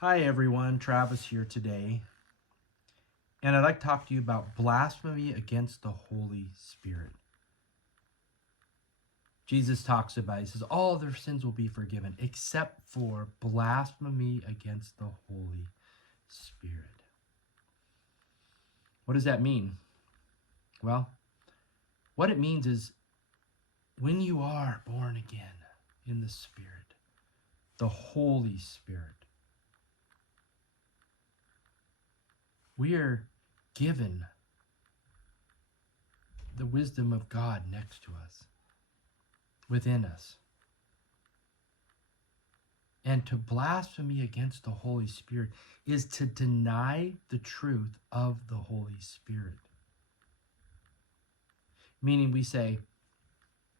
Hi everyone, Travis here today, and I'd like to talk to you about blasphemy against the Holy Spirit. Jesus talks about, he says, all their sins will be forgiven except for blasphemy against the Holy Spirit. What does that mean? Well, what it means is when you are born again in the Spirit, the Holy Spirit, we are given the wisdom of God next to us, within us. And to blaspheme against the Holy Spirit is to deny the truth of the Holy Spirit. Meaning we say,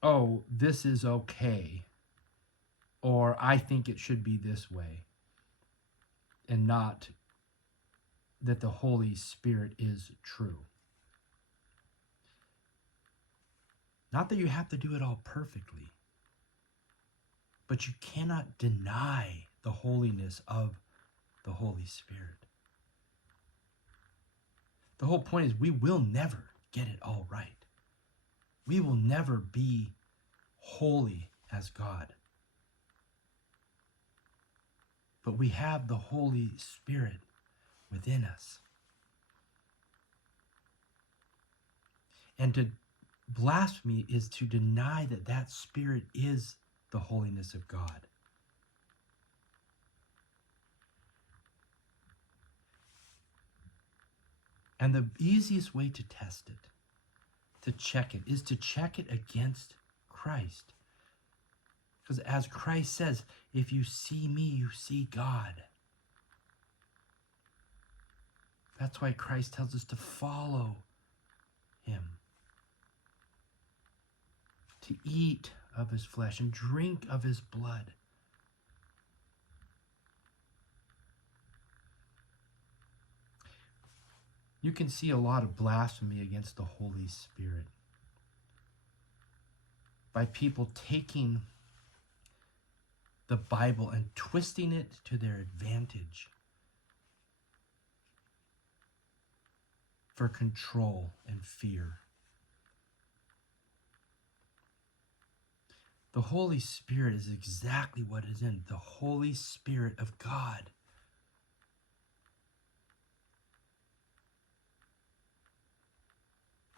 oh, this is okay, or I think it should be this way, and not that the Holy Spirit is true. Not that you have to do it all perfectly, but you cannot deny the holiness of the Holy Spirit. The whole point is we will never get it all right. We will never be holy as God. But we have the Holy Spirit within us. And to blaspheme is to deny that that Spirit is the holiness of God. And the easiest way to test it, to check it, is to check it against Christ. Because as Christ says, if you see me, you see God. That's why Christ tells us to follow him, to eat of his flesh and drink of his blood. You can see a lot of blasphemy against the Holy Spirit by people taking the Bible and twisting it to their advantage for control and fear. The Holy Spirit is exactly what is in the Holy Spirit of God.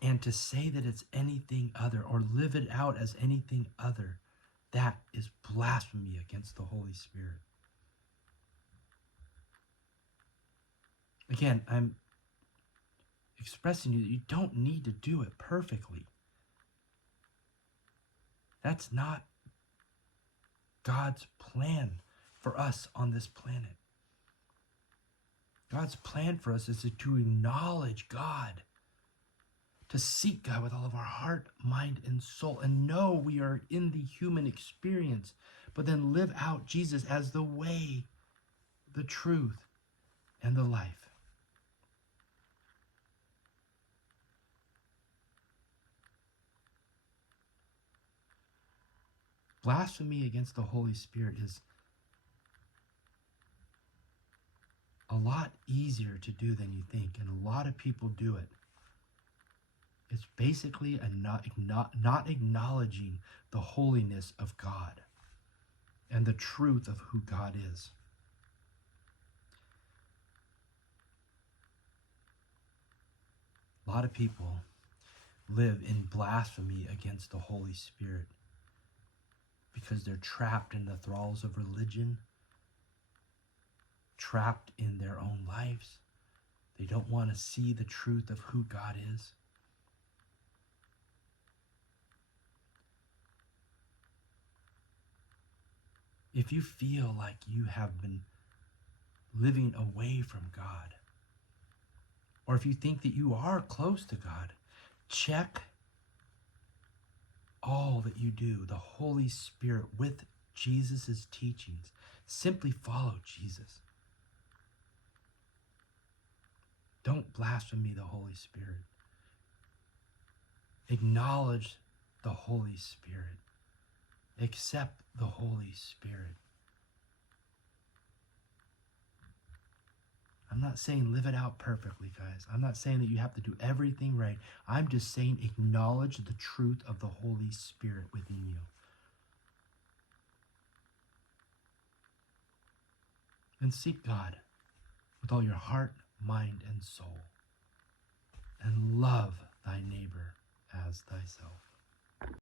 And to say that it's anything other or live it out as anything other, that is blasphemy against the Holy Spirit. Again, I'm expressing to you that you don't need to do it perfectly. That's not God's plan for us on this planet. God's plan for us is to acknowledge God, to seek God with all of our heart, mind, and soul, and know we are in the human experience, but then live out Jesus as the way, the truth, and the life. Blasphemy against the Holy Spirit is a lot easier to do than you think, and a lot of people do it. It's basically a not acknowledging the holiness of God and the truth of who God is. A lot of people live in blasphemy against the Holy Spirit because they're trapped in the thralls of religion, trapped in their own lives. They don't want to see the truth of who God is. If you feel like you have been living away from God, or if you think that you are close to God, check all that you do, the Holy Spirit with Jesus' teachings. Simply follow Jesus. Don't blaspheme the Holy Spirit. Acknowledge the Holy Spirit. Accept the Holy Spirit. I'm not saying live it out perfectly, guys. I'm not saying that you have to do everything right. I'm just saying acknowledge the truth of the Holy Spirit within you. And seek God with all your heart, mind, and soul. And love thy neighbor as thyself.